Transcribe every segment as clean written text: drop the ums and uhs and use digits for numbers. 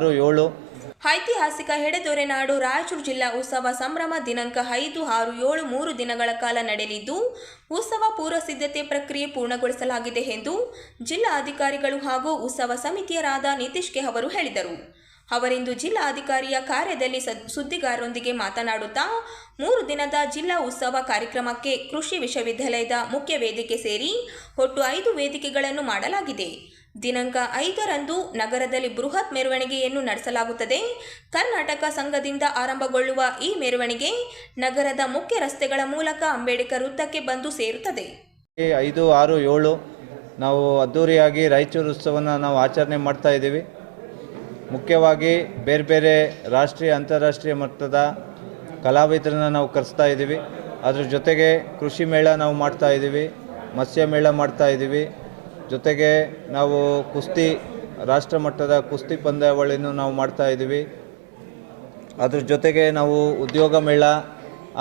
6-7 ಐತಿಹಾಸಿಕ ಎಡೆದೊರೆನಾಡು ರಾಯಚೂರು ಜಿಲ್ಲಾ ಉತ್ಸವ ಸಂಭ್ರಮ ದಿನಾಂಕ 5, 6, 7 3 ದಿನಗಳ ಕಾಲ ನಡೆಯಲಿದ್ದು, ಉತ್ಸವ ಪೂರ್ವ ಸಿದ್ಧತೆ ಪ್ರಕ್ರಿಯೆ ಪೂರ್ಣಗೊಳಿಸಲಾಗಿದೆ ಎಂದು ಜಿಲ್ಲಾ ಅಧಿಕಾರಿಗಳು ಹಾಗೂ ಉತ್ಸವ ಸಮಿತಿಯರಾದ ನಿತೀಶ್ ಕೆ ಅವರು ಹೇಳಿದರು. ಅವರಿಂದು ಜಿಲ್ಲಾ ಅಧಿಕಾರಿಯ ಕಾರ್ಯದಲ್ಲಿ ಸುದ್ದಿಗಾರರೊಂದಿಗೆ ಮಾತನಾಡುತ್ತಾ, 3 ದಿನದ ಜಿಲ್ಲಾ ಉತ್ಸವ ಕಾರ್ಯಕ್ರಮಕ್ಕೆ ಕೃಷಿ ವಿಶ್ವವಿದ್ಯಾಲಯದ ಮುಖ್ಯ ವೇದಿಕೆ ಸೇರಿ ಒಟ್ಟು 5 ವೇದಿಕೆಗಳನ್ನು ಮಾಡಲಾಗಿದೆ. ದಿನಾಂಕ 5ರಂದು ನಗರದಲ್ಲಿ ಬೃಹತ್ ಮೆರವಣಿಗೆಯನ್ನು ನಡೆಸಲಾಗುತ್ತದೆ. ಕರ್ನಾಟಕ ಸಂಘದಿಂದ ಆರಂಭಗೊಳ್ಳುವ ಈ ಮೆರವಣಿಗೆ ನಗರದ ಮುಖ್ಯ ರಸ್ತೆಗಳ ಮೂಲಕ ಅಂಬೇಡ್ಕರ್ ವೃತ್ತಕ್ಕೆ ಬಂದು ಸೇರುತ್ತದೆ. 5, 6, 7 ನಾವು ಅದ್ದೂರಿಯಾಗಿ ರಾಯಚೂರು ಉತ್ಸವನ ನಾವು ಆಚರಣೆ ಮಾಡ್ತಾ ಇದ್ದೀವಿ. ಮುಖ್ಯವಾಗಿ ಬೇರೆ ಬೇರೆ ರಾಷ್ಟ್ರೀಯ ಅಂತಾರಾಷ್ಟ್ರೀಯ ಮಟ್ಟದ ಕಲಾವಿದರನ್ನ ನಾವು ಕರೆಸ್ತಾ ಇದ್ದೀವಿ. ಅದ್ರ ಜೊತೆಗೆ ಕೃಷಿ ಮೇಳ ನಾವು ಮಾಡ್ತಾ ಇದ್ದೀವಿ, ಮತ್ಸ್ಯ ಮೇಳ ಮಾಡ್ತಾ ಇದ್ದೀವಿ. ಜೊತೆಗೆ ನಾವು ಕುಸ್ತಿ ರಾಷ್ಟ್ರ ಮಟ್ಟದ ಕುಸ್ತಿ ಪಂದ್ಯಾವಳಿಯನ್ನು ನಾವು ಮಾಡ್ತಾ ಇದ್ದೀವಿ. ಅದ್ರ ಜೊತೆಗೆ ನಾವು ಉದ್ಯೋಗ ಮೇಳ,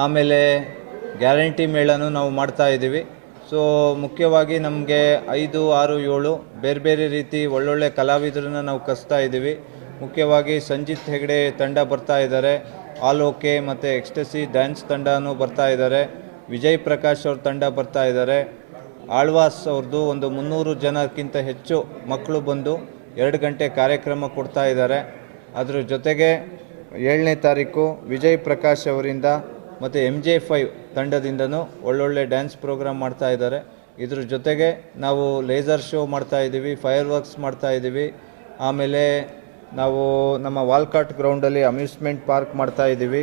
ಆಮೇಲೆ ಗ್ಯಾರಂಟಿ ಮೇಳನೂ ನಾವು ಮಾಡ್ತಾ ಇದ್ದೀವಿ. ಸೊ ಮುಖ್ಯವಾಗಿ ನಮಗೆ 5, 6, 7 ಬೇರೆ ಬೇರೆ ರೀತಿ ಒಳ್ಳೊಳ್ಳೆ ಕಲಾವಿದರನ್ನ ನಾವು ಕರೆಸ್ತಾ ಇದ್ದೀವಿ. ಮುಖ್ಯವಾಗಿ ಸಂಜಿತ್ ಹೆಗಡೆ ತಂಡ ಬರ್ತಾ ಇದ್ದಾರೆ, ಆಲ್ ಓಕೆ ಮತ್ತು ಎಕ್ಸ್ಟಸಿ ಡ್ಯಾನ್ಸ್ ತಂಡನೂ ಬರ್ತಾ ಇದ್ದಾರೆ, ವಿಜಯ್ ಪ್ರಕಾಶ್ ಅವ್ರ ತಂಡ ಬರ್ತಾ ಇದ್ದಾರೆ, ಆಳ್ವಾಸ್ ಅವ್ರದ್ದು ಒಂದು 300 ಜನಕ್ಕಿಂತ ಹೆಚ್ಚು ಮಕ್ಕಳು ಬಂದು 2 ಗಂಟೆ ಕಾರ್ಯಕ್ರಮ ಕೊಡ್ತಾ ಇದ್ದಾರೆ. ಅದ್ರ ಜೊತೆಗೆ 7ನೇ ತಾರೀಕು ವಿಜಯ್ ಪ್ರಕಾಶ್ ಅವರಿಂದ ಮತ್ತು MJ5 ತಂಡದಿಂದನೂ ಒಳ್ಳೊಳ್ಳೆ ಡ್ಯಾನ್ಸ್ ಪ್ರೋಗ್ರಾಮ್ ಮಾಡ್ತಾ ಇದ್ದಾರೆ. ಇದ್ರ ಜೊತೆಗೆ ನಾವು ಲೇಸರ್ ಶೋ ಮಾಡ್ತಾ ಇದ್ದೀವಿ, ಫೈರ್ ವರ್ಕ್ಸ್ ಮಾಡ್ತಾ ಇದ್ದೀವಿ. ಆಮೇಲೆ ನಾವು ನಮ್ಮ ವಾಲ್ಕಾಟ್ ಗ್ರೌಂಡಲ್ಲಿ ಅಮ್ಯೂಸ್ಮೆಂಟ್ ಪಾರ್ಕ್ ಮಾಡ್ತಾ ಇದ್ದೀವಿ.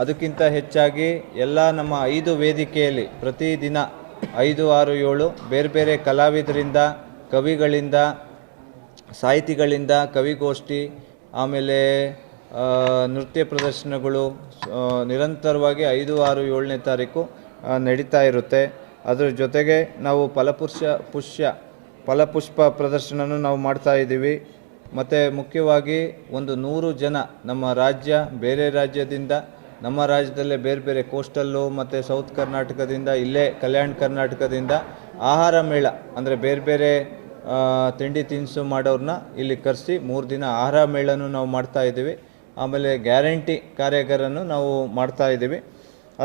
ಅದಕ್ಕಿಂತ ಹೆಚ್ಚಾಗಿ ಎಲ್ಲ ನಮ್ಮ 5 ವೇದಿಕೆಯಲ್ಲಿ ಪ್ರತಿದಿನ 5, 6, 7 ಬೇರೆ ಬೇರೆ ಕಲಾವಿದರಿಂದ, ಕವಿಗಳಿಂದ, ಸಾಹಿತಿಗಳಿಂದ ಕವಿಗೋಷ್ಠಿ, ಆಮೇಲೆ ನೃತ್ಯ ಪ್ರದರ್ಶನಗಳು ನಿರಂತರವಾಗಿ 5, 6, 7ನೇ ತಾರೀಕು ನಡೀತಾ ಇರುತ್ತೆ. ಅದರ ಜೊತೆಗೆ ನಾವು ಫಲಪುಷ್ಪ ಪ್ರದರ್ಶನನೂ ನಾವು ಮಾಡ್ತಾ ಇದ್ದೀವಿ. ಮತ್ತು ಮುಖ್ಯವಾಗಿ ಒಂದು 100 ಜನ ನಮ್ಮ ರಾಜ್ಯ, ಬೇರೆ ರಾಜ್ಯದಿಂದ, ನಮ್ಮ ರಾಜ್ಯದಲ್ಲೇ ಬೇರೆ ಬೇರೆ ಕೋಸ್ಟಲ್ಲು ಮತ್ತು ಸೌತ್ ಕರ್ನಾಟಕದಿಂದ, ಇಲ್ಲೇ ಕಲ್ಯಾಣ ಕರ್ನಾಟಕದಿಂದ ಆಹಾರ ಮೇಳ ಅಂದರೆ ಬೇರೆ ಬೇರೆ ತಿಂಡಿ ತಿನಿಸು ಮಾಡೋರನ್ನ ಇಲ್ಲಿ ಕರೆಸಿ 3 ದಿನ ಆಹಾರ ಮೇಳನೂ ನಾವು ಮಾಡ್ತಾ ಇದ್ದೀವಿ. ಆಮೇಲೆ ಗ್ಯಾರಂಟಿ ಕಾರ್ಯಾಗಾರನೂ ನಾವು ಮಾಡ್ತಾ ಇದ್ದೀವಿ.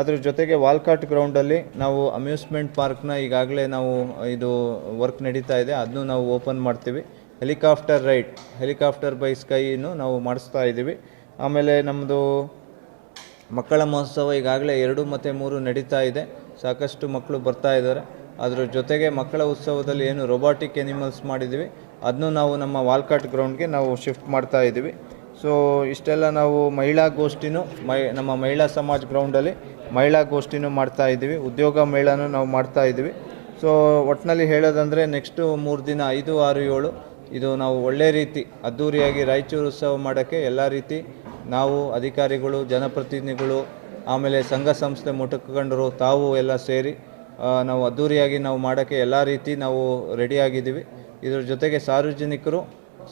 ಅದ್ರ ಜೊತೆಗೆ ವಾಲ್ಕಾಟ್ ಗ್ರೌಂಡಲ್ಲಿ ನಾವು ಅಮ್ಯೂಸ್ಮೆಂಟ್ ಪಾರ್ಕ್ನ ಈಗಾಗಲೇ ನಾವು ಇದು ವರ್ಕ್ ನಡೀತಾ ಇದೆ, ಅದನ್ನು ನಾವು ಓಪನ್ ಮಾಡ್ತೀವಿ. ಹೆಲಿಕಾಪ್ಟರ್ ರೈಡ್, ಹೆಲಿಕಾಪ್ಟರ್ ಬೈ ಸ್ಕೈನು ನಾವು ಮಾಡಿಸ್ತಾ ಇದ್ದೀವಿ. ಆಮೇಲೆ ನಮ್ಮದು ಮಕ್ಕಳ ಮಹೋತ್ಸವ ಈಗಾಗಲೇ 2 ಮತ್ತು 3 ನಡೀತಾ ಇದೆ, ಸಾಕಷ್ಟು ಮಕ್ಕಳು ಬರ್ತಾ ಇದ್ದಾರೆ. ಅದರ ಜೊತೆಗೆ ಮಕ್ಕಳ ಉತ್ಸವದಲ್ಲಿ ಏನು ರೋಬೋಟಿಕ್ ಎನಿಮಲ್ಸ್ ಮಾಡಿದ್ದೀವಿ ಅದನ್ನು ನಾವು ನಮ್ಮ ವಾಲ್ಕಾಟ್ ಗ್ರೌಂಡ್ಗೆ ನಾವು ಶಿಫ್ಟ್ ಮಾಡ್ತಾ ಇದ್ದೀವಿ. ಸೊ ಇಷ್ಟೆಲ್ಲ ನಾವು ಮಹಿಳಾ ಗೋಷ್ಠಿನೂ ನಮ್ಮ ಮಹಿಳಾ ಸಮಾಜ್ ಗ್ರೌಂಡಲ್ಲಿ ಮಹಿಳಾ ಗೋಷ್ಠಿನೂ ಮಾಡ್ತಾ ಇದ್ದೀವಿ, ಉದ್ಯೋಗ ಮೇಳನೂ ನಾವು ಮಾಡ್ತಾ ಇದ್ದೀವಿ. ಸೊ ಒಟ್ಟಿನಲ್ಲಿ ಹೇಳೋದಂದರೆ ನೆಕ್ಸ್ಟು 3 ದಿನ 5, 6, 7 ಇದು ನಾವು ಒಳ್ಳೆ ರೀತಿ ಅದ್ಧೂರಿಯಾಗಿ ರಾಯಚೂರು ಉತ್ಸವ ಮಾಡೋಕ್ಕೆ ಎಲ್ಲ ರೀತಿ ನಾವು ಅಧಿಕಾರಿಗಳು, ಜನಪ್ರತಿನಿಧಿಗಳು, ಆಮೇಲೆ ಸಂಘ ಸಂಸ್ಥೆ ಮುಖಂಡರು ತಾವು ಎಲ್ಲ ಸೇರಿ ನಾವು ಅದ್ಧೂರಿಯಾಗಿ ನಾವು ಮಾಡೋಕ್ಕೆ ಎಲ್ಲ ರೀತಿ ನಾವು ರೆಡಿಯಾಗಿದ್ದೀವಿ. ಇದರ ಜೊತೆಗೆ ಸಾರ್ವಜನಿಕರು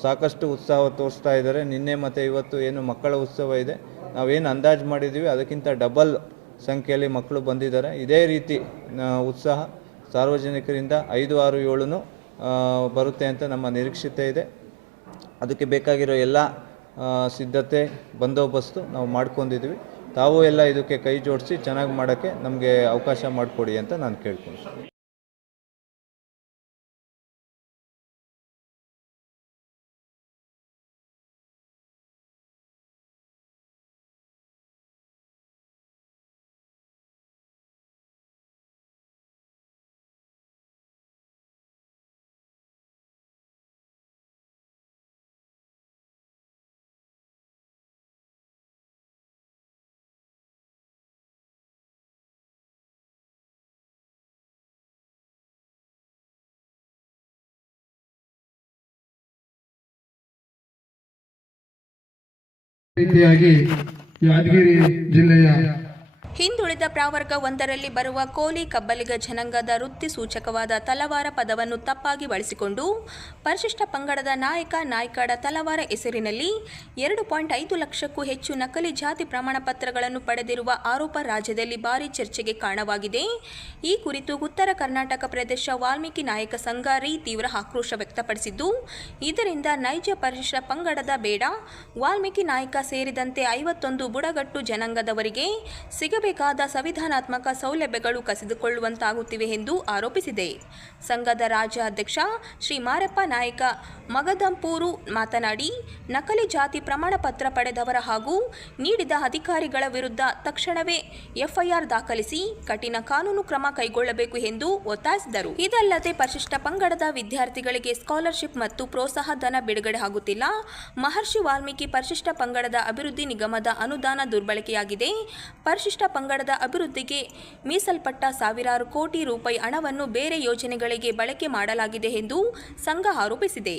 ಸಾಕಷ್ಟು ಉತ್ಸಾಹ ತೋರಿಸ್ತಾ ಇದ್ದಾರೆ. ನಿನ್ನೆ ಮತ್ತು ಇವತ್ತು ಏನು ಮಕ್ಕಳ ಉತ್ಸವ ಇದೆ, ನಾವೇನು ಅಂದಾಜು ಮಾಡಿದ್ದೀವಿ ಅದಕ್ಕಿಂತ ಡಬಲ್ ಸಂಖ್ಯೆಯಲ್ಲಿ ಮಕ್ಕಳು ಬಂದಿದ್ದಾರೆ. ಇದೇ ರೀತಿ ಉತ್ಸಾಹ ಸಾರ್ವಜನಿಕರಿಂದ 5, 6, 7 ಬರುತ್ತೆ ಅಂತ ನಮ್ಮ ನಿರೀಕ್ಷತೆ ಇದೆ. ಅದಕ್ಕೆ ಬೇಕಾಗಿರೋ ಎಲ್ಲ ಸಿದ್ಧತೆ ಬಂದೋಬಸ್ತು ನಾವು ಮಾಡ್ಕೊಂಡಿದ್ದೀವಿ. ತಾವು ಎಲ್ಲ ಇದಕ್ಕೆ ಕೈ ಜೋಡಿಸಿ ಚೆನ್ನಾಗಿ ಮಾಡೋಕ್ಕೆ ನಮಗೆ ಅವಕಾಶ ಮಾಡಿಕೊಡಿ ಅಂತ ನಾನು ಕೇಳ್ತೀನಿ. ರೀತಿಯಾಗಿ ಯಾದಗಿರಿ ಜಿಲ್ಲೆಯ ಹಿಂದುಳಿದ ಪ್ರವರ್ಗ ಒಂದರಲ್ಲಿ ಬರುವ ಕೋಲಿ ಕಬ್ಬಲಿಗ ಜನಾಂಗದ ವೃತ್ತಿ ಸೂಚಕವಾದ ತಲವಾರ ಪದವನ್ನು ತಪ್ಪಾಗಿ ಬಳಸಿಕೊಂಡು ಪರಿಶಿಷ್ಟ ಪಂಗಡದ ನಾಯಕಡ ತಲವಾರ ಹೆಸರಿನಲ್ಲಿ 2.5 ಲಕ್ಷಕ್ಕೂ ಹೆಚ್ಚು ನಕಲಿ ಜಾತಿ ಪ್ರಮಾಣ ಪತ್ರಗಳನ್ನು ಪಡೆದಿರುವ ಆರೋಪ ರಾಜ್ಯದಲ್ಲಿ ಭಾರೀ ಚರ್ಚೆಗೆ ಕಾರಣವಾಗಿದೆ. ಈ ಕುರಿತು ಉತ್ತರ ಕರ್ನಾಟಕ ಪ್ರದೇಶ ವಾಲ್ಮೀಕಿ ನಾಯಕ ಸಂಘ ತೀವ್ರ ಆಕ್ರೋಶ ವ್ಯಕ್ತಪಡಿಸಿದ್ದು, ಇದರಿಂದ ನೈಜ ಪರಿಶಿಷ್ಟ ಪಂಗಡದ ಬೇಡ ವಾಲ್ಮೀಕಿ ನಾಯಕ ಸೇರಿದಂತೆ 51 ಬುಡಕಟ್ಟು ಜನಾಂಗದವರಿಗೆ ಸಿಗಬೇಕಾದ ಸಂವಿಧಾನಾತ್ಮಕ ಸೌಲಭ್ಯಗಳು ಕಸಿದುಕೊಳ್ಳುವಂತಾಗುತ್ತಿವೆ ಎಂದು ಆರೋಪಿಸಿದೆ. ಸಂಘದ ರಾಜ್ಯ ಅಧ್ಯಕ್ಷ ಶ್ರೀ ಮಾರಪ್ಪ ನಾಯಕ ಮಗದಂಪೂರು ಮಾತನಾಡಿ, ನಕಲಿ ಜಾತಿ ಪ್ರಮಾಣ ಪತ್ರ ಪಡೆದವರ ಹಾಗೂ ನೀಡಿದ ಅಧಿಕಾರಿಗಳ ವಿರುದ್ಧ ತಕ್ಷಣವೇ ಎಫ್ಐಆರ್ ದಾಖಲಿಸಿ ಕಠಿಣ ಕಾನೂನು ಕ್ರಮ ಕೈಗೊಳ್ಳಬೇಕು ಎಂದು ಒತ್ತಾಯಿಸಿದರು. ಇದಲ್ಲದೆ ಪರಿಶಿಷ್ಟ ಪಂಗಡದ ವಿದ್ಯಾರ್ಥಿಗಳಿಗೆ ಸ್ಕಾಲರ್ಶಿಪ್ ಮತ್ತು ಪ್ರೋತ್ಸಾಹ ಧನ ಬಿಡುಗಡೆ ಆಗುತ್ತಿಲ್ಲ. ಮಹರ್ಷಿ ವಾಲ್ಮೀಕಿ ಪರಿಶಿಷ್ಟ ಪಂಗಡದ ಅಭಿವೃದ್ಧಿ ನಿಗಮದ ಅನುದಾನ ದುರ್ಬಳಕೆಯಾಗಿದೆ. ಪರಿಶಿಷ್ಟ ಪಂಗಡದ ಅಭಿವೃದ್ಧಿಗೆ ಮೀಸಲ್ಪಟ್ಟ ಸಾವಿರಾರು ಕೋಟಿ ರೂಪಾಯಿ ಹಣವನ್ನು ಬೇರೆ ಯೋಜನೆಗಳಿಗೆ ಬಳಕೆ ಮಾಡಲಾಗಿದೆ ಎಂದು ಸಂಘ ಆರೋಪಿಸಿದೆ.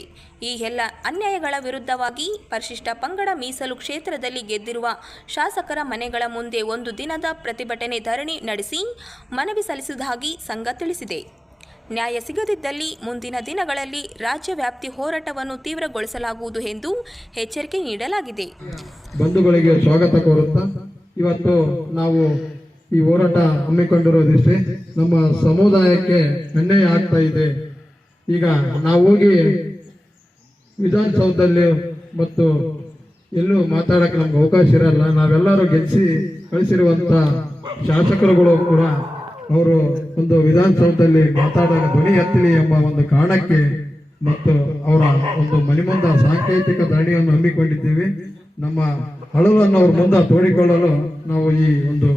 ಈ ಎಲ್ಲ ಅನ್ಯಾಯಗಳ ವಿರುದ್ಧವಾಗಿ ಪರಿಶಿಷ್ಟ ಪಂಗಡ ಮೀಸಲು ಕ್ಷೇತ್ರದಲ್ಲಿ ಗೆದ್ದಿರುವ ಶಾಸಕರ ಮನೆಗಳ ಮುಂದೆ ಒಂದು ದಿನದ ಪ್ರತಿಭಟನೆ ಧರಣಿ ನಡೆಸಿ ಮನವಿ ಸಲ್ಲಿಸುವುದಾಗಿ ಸಂಘ ತಿಳಿಸಿದೆ. ನ್ಯಾಯ ಸಿಗದಿದ್ದಲ್ಲಿ ಮುಂದಿನ ದಿನಗಳಲ್ಲಿ ರಾಜ್ಯವ್ಯಾಪ್ತಿ ಹೋರಾಟವನ್ನು ತೀವ್ರಗೊಳಿಸಲಾಗುವುದು ಎಂದು ಎಚ್ಚರಿಕೆ ನೀಡಲಾಗಿದೆ. ಬಂಧುಗಳಿಗೆ ಸ್ವಾಗತ ಕೋರುತ್ತಾ ಇವತ್ತು ನಾವು ಈ ಹೋರಾಟ ಹಮ್ಮಿಕೊಂಡಿರೋದಿಷ್ಟೇ. ನಮ್ಮ ಸಮುದಾಯಕ್ಕೆ ಅನ್ಯಾಯ ಆಗ್ತಾ ಇದೆ. ಈಗ ನಾವು ಹೋಗಿ ವಿಧಾನಸೌಧದಲ್ಲಿ ಮತ್ತು ಎಲ್ಲೂ ಮಾತಾಡಕ್ಕೆ ನಮ್ಗೆ ಅವಕಾಶ ಇರಲ್ಲ. ನಾವೆಲ್ಲರೂ ಗೆಲ್ಲಿಸಿ ಕಳಿಸಿರುವಂತ ಶಾಸಕರುಗಳು ಕೂಡ ಅವರು ಒಂದು ವಿಧಾನಸೌಧದಲ್ಲಿ ಮಾತಾಡೋ ಧ್ವನಿ ಎತ್ತಲಿ ಎಂಬ ಒಂದು ಕಾರಣಕ್ಕೆ ಮತ್ತು ಅವರ ಒಂದು ಮನೆಮುಂದ ಸಾಂಕೇತಿಕ ಧರಣಿಯನ್ನು ಹಮ್ಮಿಕೊಂಡಿದ್ದೀವಿ. ನಮ್ಮ ಅಳಲನ್ನು ಅವ್ರ ಮುಂದೆ ತೋಡಿಕೊಳ್ಳಲು ನಾವು ಈ ಒಂದು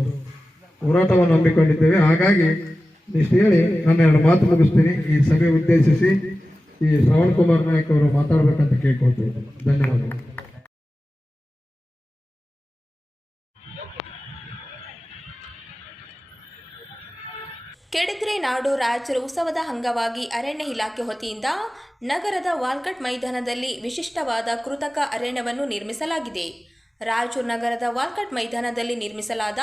ಹೋರಾಟವನ್ನು ಹಮ್ಮಿಕೊಂಡಿದ್ದೇವೆ. ಹಾಗಾಗಿ ಇಷ್ಟು ಹೇಳಿ ನಾನು 2 ಮಾತು ಮುಗಿಸ್ತೀನಿ. ಈ ಸಭೆ ಉದ್ದೇಶಿಸಿ ಈ ಶ್ರವಣ್ ಕುಮಾರ್ ನಾಯಕ್ ಅವರು ಮಾತಾಡಬೇಕಂತ ಕೇಳ್ಕೊಳ್ತೀವಿ. ಧನ್ಯವಾದಗಳು. ಕೆಡೆದ್ರೆ ನಾಡು ರಾಯಚೂರು ಉತ್ಸವದ ಅಂಗವಾಗಿ ಅರಣ್ಯ ಇಲಾಖೆ ವತಿಯಿಂದ ನಗರದ ವಾಲ್ಕಟ್ ಮೈದಾನದಲ್ಲಿ ವಿಶಿಷ್ಟವಾದ ಕೃತಕ ಅರಣ್ಯವನ್ನು ನಿರ್ಮಿಸಲಾಗಿದೆ. ರಾಯಚೂರು ನಗರದ ವಾಲ್ಕಟ್ ಮೈದಾನದಲ್ಲಿ ನಿರ್ಮಿಸಲಾದ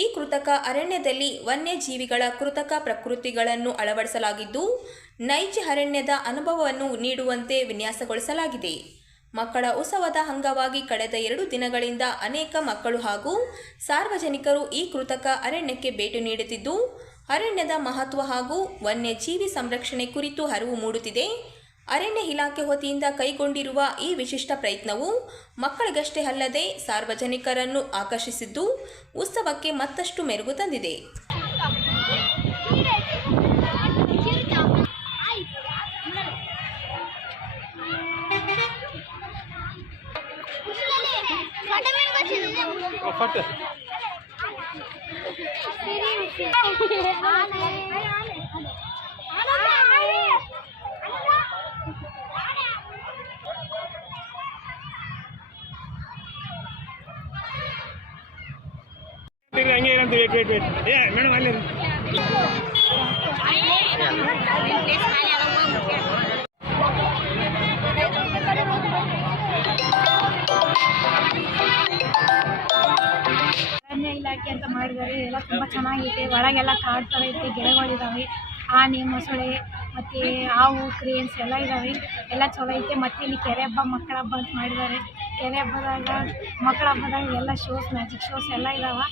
ಈ ಕೃತಕ ಅರಣ್ಯದಲ್ಲಿ ವನ್ಯಜೀವಿಗಳ ಕೃತಕ ಪ್ರಕೃತಿಗಳನ್ನು ಅಳವಡಿಸಲಾಗಿದ್ದು, ನೈಜ ಅರಣ್ಯದ ಅನುಭವವನ್ನು ನೀಡುವಂತೆ ವಿನ್ಯಾಸಗೊಳಿಸಲಾಗಿದೆ. ಮಕ್ಕಳ ಉತ್ಸವದ ಅಂಗವಾಗಿ ಕಳೆದ 2 ದಿನಗಳಿಂದ ಅನೇಕ ಮಕ್ಕಳು ಹಾಗೂ ಸಾರ್ವಜನಿಕರು ಈ ಕೃತಕ ಅರಣ್ಯಕ್ಕೆ ಭೇಟಿ ನೀಡುತ್ತಿದ್ದು, ಅರಣ್ಯದ ಮಹತ್ವ ಹಾಗೂ ವನ್ಯಜೀವಿ ಸಂರಕ್ಷಣೆ ಕುರಿತು ಅರಿವು ಮೂಡುತ್ತಿದೆ. ಅರಣ್ಯ ಇಲಾಖೆ ವತಿಯಿಂದ ಕೈಗೊಂಡಿರುವ ಈ ವಿಶಿಷ್ಟ ಪ್ರಯತ್ನವು ಮಕ್ಕಳಿಗಷ್ಟೇ ಅಲ್ಲದೆ ಸಾರ್ವಜನಿಕರನ್ನು ಆಕರ್ಷಿಸಿದ್ದು, ಉತ್ಸವಕ್ಕೆ ಮತ್ತಷ್ಟು ಮೆರುಗು ತಂದಿದೆ. ಹಂಗೆ ಮೇಡಮ್ ಅಲ್ಲಿ ಅರಣ್ಯ ಇಲಾಖೆ ಅಂತ ಮಾಡಿದ್ದಾರೆ. ಎಲ್ಲ ತುಂಬ ಚೆನ್ನಾಗಿದೆ. ಒಳಗೆಲ್ಲ ಕಾಡು ಥರ ಐತೆ, ಗಿಡಗಳಿದ್ದಾವೆ, ಆನೆ, ಮೊಸಳೆ ಮತ್ತು ಹಾವು, ಕ್ರೇನ್ಸ್ ಎಲ್ಲ ಇದ್ದಾವೆ. ಎಲ್ಲ ಚಲೋ ಐತೆ. ಮತ್ತು ಇಲ್ಲಿ ಕೆರೆ ಹಬ್ಬ, ಮಕ್ಕಳ ಹಬ್ಬ ಅಂತ ಮಾಡಿದ್ದಾರೆ. ಕೆರೆ ಹಬ್ಬದಾಗ, ಮಕ್ಕಳ ಹಬ್ಬದಾಗ ಎಲ್ಲ ಶೋಸ್, ಮ್ಯಾಜಿಕ್ ಶೋಸ್ ಎಲ್ಲ ಇದಾವೆ.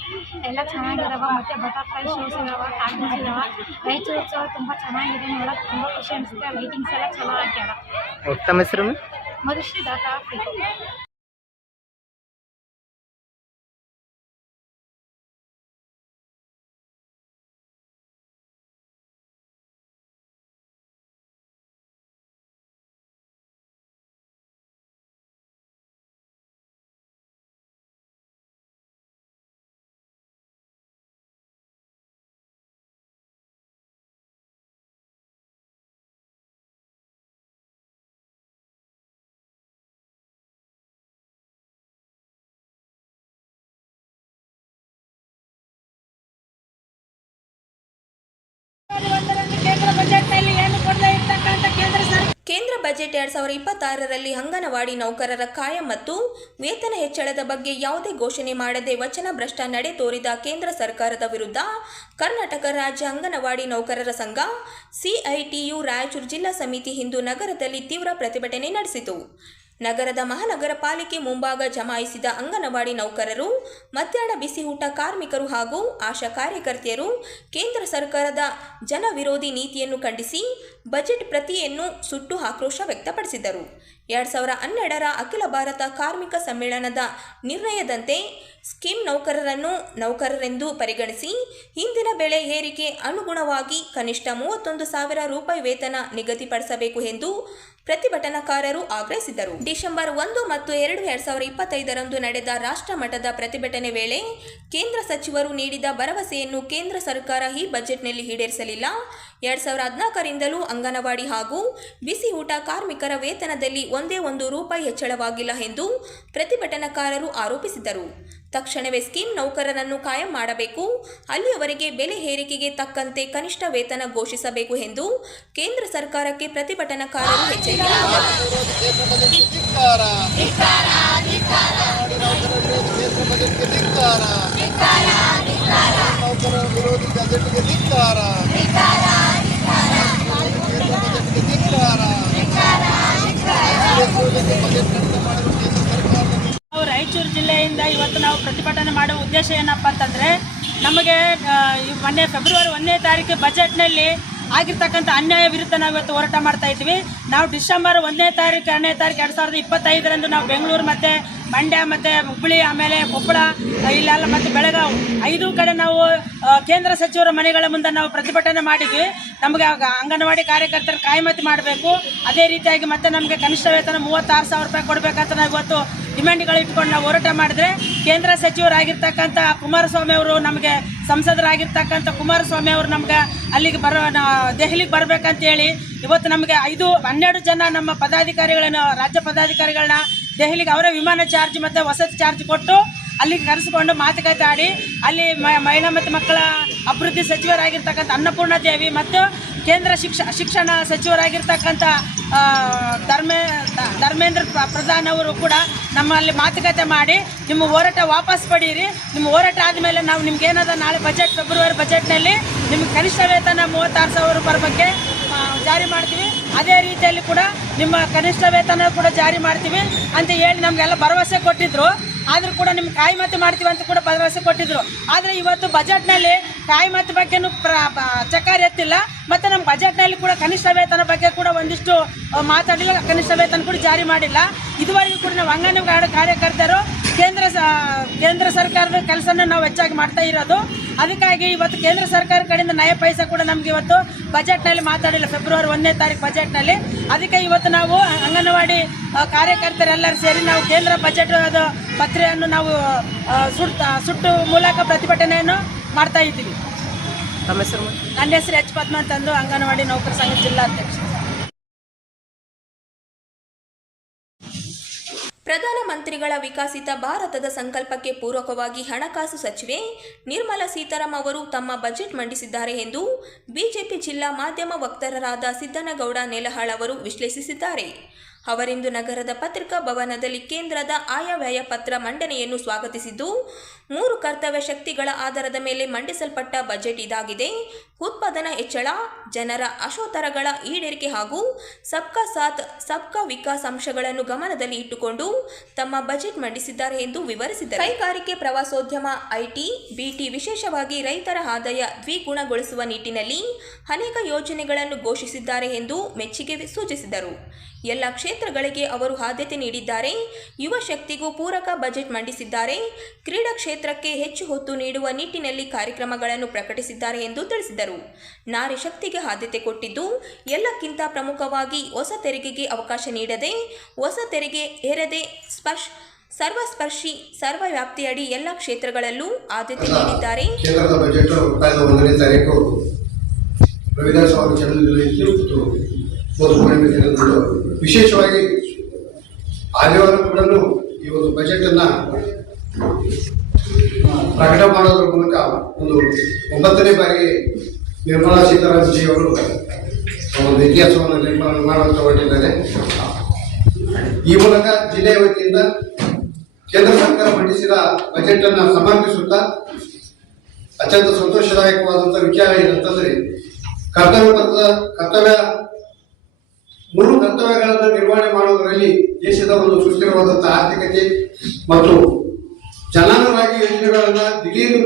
ಎಲ್ಲ ಚೆನ್ನಾಗಿದಾವೆ. ಮತ್ತು ಬಟರ್ಫ್ಲೈ ಶೋಸ್ ಇದಾವೆ, ಕಾರ್ಟೂನ್ಸ್ ಇದಾವೆ. ರಾಯಚೂರು ಉತ್ಸವ ತುಂಬ ಚೆನ್ನಾಗಿದೆ. ನೋಡೋಕೆ ತುಂಬ ಖುಷಿ ಅನಿಸುತ್ತೆ. ಲೈಟಿಂಗ್ಸ್ ಎಲ್ಲ ಚಲೋ ಹಾಕ್ಯಾರ. ತಮ್ಮ ಹೆಸರು? ಮಧುಶ್ರೀ ದಾತ. ಬಜೆಟ್ 2026ರಲ್ಲಿ ಅಂಗನವಾಡಿ ನೌಕರರ ಕಾಯಂ ಮತ್ತು ವೇತನ ಹೆಚ್ಚಳದ ಬಗ್ಗೆ ಯಾವುದೇ ಘೋಷಣೆ ಮಾಡದೆ ವಚನಭ್ರಷ್ಟ ನಡೆ ತೋರಿದ ಕೇಂದ್ರ ಸರ್ಕಾರದ ವಿರುದ್ಧ ಕರ್ನಾಟಕ ರಾಜ್ಯ ಅಂಗನವಾಡಿ ನೌಕರರ ಸಂಘ ಸಿಐಟಿಯು ರಾಯಚೂರು ಜಿಲ್ಲಾ ಸಮಿತಿ ಇಂದು ನಗರದಲ್ಲಿ ತೀವ್ರ ಪ್ರತಿಭಟನೆ ನಡೆಸಿತು. ನಗರದ ಮಹಾನಗರ ಪಾಲಿಕೆ ಮುಂಭಾಗ ಜಮಾಯಿಸಿದ ಅಂಗನವಾಡಿ ನೌಕರರು, ಮಧ್ಯಾಹ್ನ ಬಿಸಿ ಊಟ ಕಾರ್ಮಿಕರು ಹಾಗೂ ಆಶಾ ಕಾರ್ಯಕರ್ತೆಯರು ಕೇಂದ್ರ ಸರ್ಕಾರದ ಜನವಿರೋಧಿ ನೀತಿಯನ್ನು ಖಂಡಿಸಿ ಬಜೆಟ್ ಪ್ರತಿಯನ್ನು ಸುಟ್ಟು ಆಕ್ರೋಶ ವ್ಯಕ್ತಪಡಿಸಿದರು. 2012ರ ಅಖಿಲ ಭಾರತ ಕಾರ್ಮಿಕ ಸಮ್ಮೇಳನದ ನಿರ್ಣಯದಂತೆ ಸ್ಕೀಮ್ ನೌಕರರನ್ನು ನೌಕರರೆಂದು ಪರಿಗಣಿಸಿ ಹಿಂದಿನ ಬೆಲೆ ಏರಿಕೆ ಅನುಗುಣವಾಗಿ ಕನಿಷ್ಠ 31,000 ರೂಪಾಯಿ ವೇತನ ನಿಗದಿಪಡಿಸಬೇಕು ಎಂದು ಪ್ರತಿಭಟನಾಕಾರರು ಆಗ್ರಹಿಸಿದರು. ಡಿಸೆಂಬರ್ 1 ಮತ್ತು 2, 2025ರಂದು ನಡೆದ ರಾಷ್ಟ್ರ ಮಟ್ಟದ ಪ್ರತಿಭಟನೆ ವೇಳೆ ಕೇಂದ್ರ ಸಚಿವರು ನೀಡಿದ ಭರವಸೆಯನ್ನು ಕೇಂದ್ರ ಸರ್ಕಾರ ಈ ಬಜೆಟ್ನಲ್ಲಿ ಈಡೇರಿಸಲಿಲ್ಲ. 2014ರಿಂದಲೂ ಅಂಗನವಾಡಿ ಹಾಗೂ ಬಿಸಿ ಊಟ ಕಾರ್ಮಿಕರ ವೇತನದಲ್ಲಿ ಒಂದೇ ಒಂದು ರೂಪಾಯಿ ಹೆಚ್ಚಳವಾಗಿಲ್ಲ ಎಂದು ಪ್ರತಿಭಟನಾಕಾರರು ಆರೋಪಿಸಿದರು. ತಕ್ಷಣವೇ ಸ್ಕೀಮ್ ನೌಕರರನ್ನು ಕಾಯಂ ಮಾಡಬೇಕು, ಅಲ್ಲಿಯವರೆಗೆ ಬೆಲೆ ಏರಿಕೆಗೆ ತಕ್ಕಂತೆ ಕನಿಷ್ಠ ವೇತನ ಘೋಷಿಸಬೇಕು ಎಂದು ಕೇಂದ್ರ ಸರ್ಕಾರಕ್ಕೆ ಪ್ರತಿಭಟನಾಕಾರರು ಎಚ್ಚರಿಕೆ ರಾಯಚೂರು ಜಿಲ್ಲೆಯಿಂದ ಇವತ್ತು ನಾವು ಪ್ರತಿಭಟನೆ ಮಾಡುವ ಉದ್ದೇಶ ಏನಪ್ಪ ಅಂತಂದರೆ, ನಮಗೆ ಮೊನ್ನೆ ಫೆಬ್ರವರಿ 1ನೇ ತಾರೀಕು ಬಜೆಟ್ನಲ್ಲಿ ಆಗಿರ್ತಕ್ಕಂಥ ಅನ್ಯಾಯ ವಿರುದ್ಧ ನಾವು ಇವತ್ತು ಹೋರಾಟ ಮಾಡ್ತಾ ಇದ್ವಿ. ನಾವು ಡಿಸೆಂಬರ್ 1ನೇ ತಾರೀಕು 2ನೇ ತಾರೀಕು 2025ರಂದು ನಾವು ಬೆಂಗಳೂರು ಮತ್ತು ಮಂಡ್ಯ ಮತ್ತು ಹುಬ್ಬಳ್ಳಿ ಆಮೇಲೆ ಕೊಪ್ಪಳ ಇಲ್ಲೆಲ್ಲ ಮತ್ತು ಬೆಳಗಾವಿ 5 ಕಡೆ ನಾವು ಕೇಂದ್ರ ಸಚಿವರ ಮನೆಗಳ ಮುಂದೆ ನಾವು ಪ್ರತಿಭಟನೆ ಮಾಡಿದ್ವಿ. ನಮಗೆ ಅಂಗನವಾಡಿ ಕಾರ್ಯಕರ್ತರ ಕಾಯಮತಿ ಮಾಡಬೇಕು, ಅದೇ ರೀತಿಯಾಗಿ ಮತ್ತೆ ನಮಗೆ ಕನಿಷ್ಠ ವೇತನ 36,000 ರೂಪಾಯಿ ಕೊಡಬೇಕಂತ ನಾವು ಇವತ್ತು ಡಿಮ್ಯಾಂಡ್ಗಳು ಇಟ್ಕೊಂಡು ನಾವು ಹೋರಾಟ ಮಾಡಿದ್ರೆ, ಕೇಂದ್ರ ಸಚಿವರಾಗಿರ್ತಕ್ಕಂಥ ಕುಮಾರಸ್ವಾಮಿ ಅವರು ನಮಗೆ ಸಂಸದರಾಗಿರ್ತಕ್ಕಂಥ ಕುಮಾರಸ್ವಾಮಿ ಅವರು ನಮ್ಗೆ ಅಲ್ಲಿಗೆ ದೆಹಲಿಗೆ ಬರಬೇಕಂತೇಳಿ ಇವತ್ತು ನಮಗೆ 12 ಜನ ನಮ್ಮ ಪದಾಧಿಕಾರಿಗಳನ್ನ ರಾಜ್ಯ ಪದಾಧಿಕಾರಿಗಳನ್ನ ದೆಹಲಿಗೆ ಅವರೇ ವಿಮಾನ ಚಾರ್ಜ್ ಮತ್ತು ವಸತಿ ಚಾರ್ಜ್ ಕೊಟ್ಟು ಅಲ್ಲಿಗೆ ಕರೆಸಿಕೊಂಡು ಮಾತುಕತೆ ಆಡಿ ಅಲ್ಲಿ ಮಹಿಳಾ ಮತ್ತು ಮಕ್ಕಳ ಅಭಿವೃದ್ಧಿ ಸಚಿವರಾಗಿರ್ತಕ್ಕಂಥ ಅನ್ನಪೂರ್ಣ ದೇವಿ ಮತ್ತು ಕೇಂದ್ರ ಶಿಕ್ಷಣ ಸಚಿವರಾಗಿರ್ತಕ್ಕಂಥ ಧರ್ಮೇಂದ್ರ ಪ್ರಧಾನ್ ಅವರು ಕೂಡ ನಮ್ಮಲ್ಲಿ ಮಾತುಕತೆ ಮಾಡಿ ನಿಮ್ಮ ಹೋರಾಟ ವಾಪಸ್ ಪಡೀರಿ, ನಿಮ್ಮ ಹೋರಾಟ ಆದಮೇಲೆ ನಾವು ನಿಮ್ಗೆ ಏನಾದ ನಾಳೆ ಫೆಬ್ರವರಿ ಬಜೆಟ್ನಲ್ಲಿ ನಿಮ್ಗೆ ಕನಿಷ್ಠ ವೇತನ 36,000 ರೂಪಾಯಿ ಬಗ್ಗೆ ಜಾರಿ ಮಾಡ್ತೀವಿ, ಅದೇ ರೀತಿಯಲ್ಲಿ ಕೂಡ ನಿಮ್ಮ ಕನಿಷ್ಠ ವೇತನ ಕೂಡ ಜಾರಿ ಮಾಡ್ತೀವಿ ಅಂತ ಹೇಳಿ ನಮಗೆಲ್ಲ ಭರವಸೆ ಕೊಟ್ಟಿದ್ರು. ಆದರೂ ಕೂಡ ನಿಮ್ಗೆ ಕಾಯಿಮತಿ ಮಾಡ್ತೀವಿ ಅಂತ ಕೂಡ ಭರವಸೆ ಕೊಟ್ಟಿದ್ರು. ಆದರೆ ಇವತ್ತು ಬಜೆಟ್ನಲ್ಲಿ ಕಾಯಿಮತಿ ಬಗ್ಗೆನೂ ಚಕಾರ ಎತ್ತಿಲ್ಲ, ಮತ್ತು ನಮ್ಮ ಬಜೆಟ್ನಲ್ಲಿ ಕೂಡ ಕನಿಷ್ಠ ವೇತನ ಬಗ್ಗೆ ಕೂಡ ಒಂದಿಷ್ಟು ಮಾತಾಡಿಲ್ಲ, ಕನಿಷ್ಠ ವೇತನ ಕೂಡ ಜಾರಿ ಮಾಡಿಲ್ಲ. ಇದುವರೆಗೂ ಕೂಡ ನಾವು ಅಂಗನವಾಡಿ ಕಾರ್ಯಕರ್ತರು ಕೇಂದ್ರ ಸರ್ಕಾರದ ಕೆಲಸನ ನಾವು ಹೆಚ್ಚಾಗಿ ಮಾಡ್ತಾ ಇರೋದು. ಅದಕ್ಕಾಗಿ ಇವತ್ತು ಕೇಂದ್ರ ಸರ್ಕಾರ ಕಡೆಯಿಂದ ನಯ ಪೈಸೆ ಕೂಡ ನಮ್ಗೆ ಇವತ್ತು ಬಜೆಟ್ನಲ್ಲಿ ಮಾತಾಡಿಲ್ಲ, ಫೆಬ್ರವರಿ 1ನೇ ತಾರೀಕು ಬಜೆಟ್ನಲ್ಲಿ. ಅದಕ್ಕೆ ಇವತ್ತು ನಾವು ಅಂಗನವಾಡಿ ಕಾರ್ಯಕರ್ತರೆಲ್ಲರೂ ಸೇರಿ ನಾವು ಕೇಂದ್ರ ಬಜೆಟ್ ಪತ್ರೆಯನ್ನು ನಾವು ಸುಟ್ಟು ಮೂಲಕ ಪ್ರತಿಭಟನೆಯನ್ನು ಮಾಡ್ತಾ ಇದ್ದೀವಿ. ನನ್ನ ಹೆಸರು ಎಚ್ ಪದ್ಮ ಅಂತಂದು ಅಂಗನವಾಡಿ ನೌಕರ ಸಂಘ ಜಿಲ್ಲಾಧ್ಯಕ್ಷ. ಪ್ರಧಾನಮಂತ್ರಿಗಳ ವಿಕಸಿತ ಭಾರತದ ಸಂಕಲ್ಪಕ್ಕೆ ಪೂರಕವಾಗಿ ಹಣಕಾಸು ಸಚಿವೆ ನಿರ್ಮಲಾ ಸೀತಾರಾಮನ್ ಅವರು ತಮ್ಮ ಬಜೆಟ್ ಮಂಡಿಸಿದ್ದಾರೆ ಎಂದು ಬಿಜೆಪಿ ಜಿಲ್ಲಾ ಮಾಧ್ಯಮ ವಕ್ತಾರರಾದ ಸಿದ್ದನಗೌಡ ನೆಲಹಾಳ್ ಅವರು ವಿಶ್ಲೇಷಿಸಿದ್ದಾರೆ. ಅವರಿಂದು ನಗರದ ಪತ್ರಿಕಾ ಭವನದಲ್ಲಿ ಕೇಂದ್ರದ ಆಯವ್ಯಯ ಪತ್ರ ಮಂಡನೆಯನ್ನು ಸ್ವಾಗತಿಸಿದ್ದು, 3 ಕರ್ತವ್ಯ ಶಕ್ತಿಗಳ ಆಧಾರದ ಮೇಲೆ ಮಂಡಿಸಲ್ಪಟ್ಟ ಬಜೆಟ್ ಇದಾಗಿದೆ. ಉತ್ಪಾದನಾ ಹೆಚ್ಚಳ, ಜನರ ಆಶೋತ್ತರಗಳ ಈಡೇರಿಕೆ ಹಾಗೂ ಸಬ್ಕಾ ಸಾಥ್ ಸಬ್ಕಾ ವಿಕಾಸ್ ಅಂಶಗಳನ್ನು ಗಮನದಲ್ಲಿ ಇಟ್ಟುಕೊಂಡು ತಮ್ಮ ಬಜೆಟ್ ಮಂಡಿಸಿದ್ದಾರೆ ಎಂದು ವಿವರಿಸಿದರು. ಕೈಗಾರಿಕೆ, ಪ್ರವಾಸೋದ್ಯಮ, ಐಟಿ, ಬಿಟಿ, ವಿಶೇಷವಾಗಿ ರೈತರ ಆದಾಯ ದ್ವಿಗುಣಗೊಳಿಸುವ ನಿಟ್ಟಿನಲ್ಲಿ ಅನೇಕ ಯೋಜನೆಗಳನ್ನು ಘೋಷಿಸಿದ್ದಾರೆ ಎಂದು ಮೆಚ್ಚುಗೆ ಸೂಚಿಸಿದರು. ಎಲ್ಲ ಕ್ಷೇತ್ರಗಳಿಗೆ ಅವರು ಆದ್ಯತೆ ನೀಡಿದ್ದಾರೆ. ಯುವ ಶಕ್ತಿಗೂ ಪೂರಕ ಬಜೆಟ್ ಮಂಡಿಸಿದ್ದಾರೆ. ಕ್ರೀಡಾ ಕ್ಷೇತ್ರಕ್ಕೆ ಹೆಚ್ಚು ಹೊತ್ತು ನೀಡುವ ನಿಟ್ಟಿನಲ್ಲಿ ಕಾರ್ಯಕ್ರಮಗಳನ್ನು ಪ್ರಕಟಿಸಿದ್ದಾರೆ ಎಂದು ತಿಳಿಸಿದರು. ನಾರಿ ಶಕ್ತಿಗೆ ಆದ್ಯತೆ ಕೊಟ್ಟಿದ್ದು, ಎಲ್ಲಕ್ಕಿಂತ ಪ್ರಮುಖವಾಗಿ ಹೊಸ ತೆರಿಗೆಗೆ ಅವಕಾಶ ನೀಡದೆ, ಹೊಸ ತೆರಿಗೆ ಹೇರದೆ ಸರ್ವಸ್ಪರ್ಶಿ ಸರ್ವವ್ಯಾಪ್ತಿಯಡಿ ಎಲ್ಲ ಕ್ಷೇತ್ರಗಳಲ್ಲೂ ಆದ್ಯತೆ ನೀಡಿದ್ದಾರೆ. ಕೇಂದ್ರದ ಬಜೆಟ್ 1ನೇ ತಾರೀಕು ವಿಶೇಷವಾಗಿ ಆದಿವಾರ ಕೂಡ ಈ ಒಂದು ಬಜೆಟ್ ಅನ್ನ ಪ್ರಕಟ ಮಾಡೋದ್ರ ಮೂಲಕ ಒಂದು 9ನೇ ಬಾರಿಗೆ ನಿರ್ಮಲಾ ಸೀತಾರಾಮನ್ ಜಿ ಅವರು ಒಂದು ಇತಿಹಾಸವನ್ನು ನಿರ್ಮಾಣ ಮಾಡುವಂತ ಹೊರಟಿದ್ದಾರೆ. ಈ ಮೂಲಕ ಜಿಲ್ಲೆಯ ವತಿಯಿಂದ ಕೇಂದ್ರ ಸರ್ಕಾರ ಮಂಡಿಸಿದ ಬಜೆಟ್ ಅನ್ನು ಸಮರ್ಥಿಸುತ್ತಾ ಅತ್ಯಂತ ಸಂತೋಷದಾಯಕವಾದಂತಹ ವಿಚಾರ ಏನಂತಂದ್ರೆ ಮೂರು ಕರ್ತವ್ಯಗಳನ್ನು ನಿರ್ವಹಣೆ ಮಾಡುವುದರಲ್ಲಿ ದೇಶದ ಒಂದು ಸುಸ್ಥಿರವಾದಂತಹ ಆರ್ಥಿಕತೆ ಮತ್ತು ಜನಾನುರಾಗಿ ಯೋಜನೆಗಳನ್ನ ದಿಢೀರ್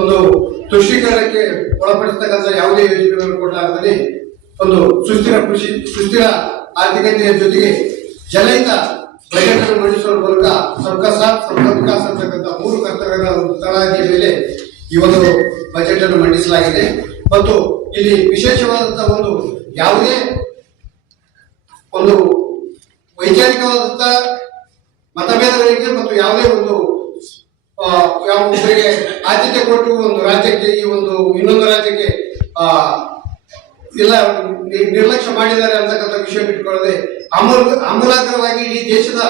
ಒಂದು ತುಷ್ಟೀಕರಣಕ್ಕೆ ಒಳಪಡಿಸತಕ್ಕಂಥ ಯಾವುದೇ ಯೋಜನೆಗಳನ್ನು ಕೊಡಲಾಗದೆ ಒಂದು ಸುಸ್ಥಿರ ಕೃಷಿ, ಸುಸ್ಥಿರ ಆರ್ಥಿಕತೆಯ ಜೊತೆಗೆ ಜನಹಿತ ಬಜೆಟ್ ಅನ್ನು ಮಂಡಿಸುವ ಮೂಲಕ ಸಬ್ಕಾ ಸಾಥ್ ಸಬ್ಕಾ ವಿಕಾಸ್ ಅಂತಕ್ಕಂಥ ಮೂರು ಕರ್ತವ್ಯಗಳ ತಳಹದಿಯ ಮೇಲೆ ಈ ಒಂದು ಬಜೆಟ್ ಅನ್ನು ಮಂಡಿಸಲಾಗಿದೆ. ಮತ್ತು ಇಲ್ಲಿ ವಿಶೇಷವಾದಂತಹ ಒಂದು ಯಾವುದೇ ಒಂದು ವೈಚಾರಿಕವಾದಂತಹ ಮತಭೇದಗಳಿಗೆ ಮತ್ತು ಯಾವುದೇ ಒಂದು ಯಾವ ಒಬ್ಬರಿಗೆ ಆದ್ಯತೆ ಕೊಟ್ಟು ಒಂದು ರಾಜ್ಯಕ್ಕೆ ಈ ಒಂದು ಇನ್ನೊಂದು ರಾಜ್ಯಕ್ಕೆ ಇಲ್ಲ ನಿರ್ಲಕ್ಷ್ಯ ಮಾಡಿದ್ದಾರೆ ಅಂತಕ್ಕಂಥ ವಿಷಯ ಬಿಟ್ಟುಕೊಳ್ಳದೆ ಆಮೂಲಾಗ್ರವಾಗಿ ಇಡೀ ದೇಶದ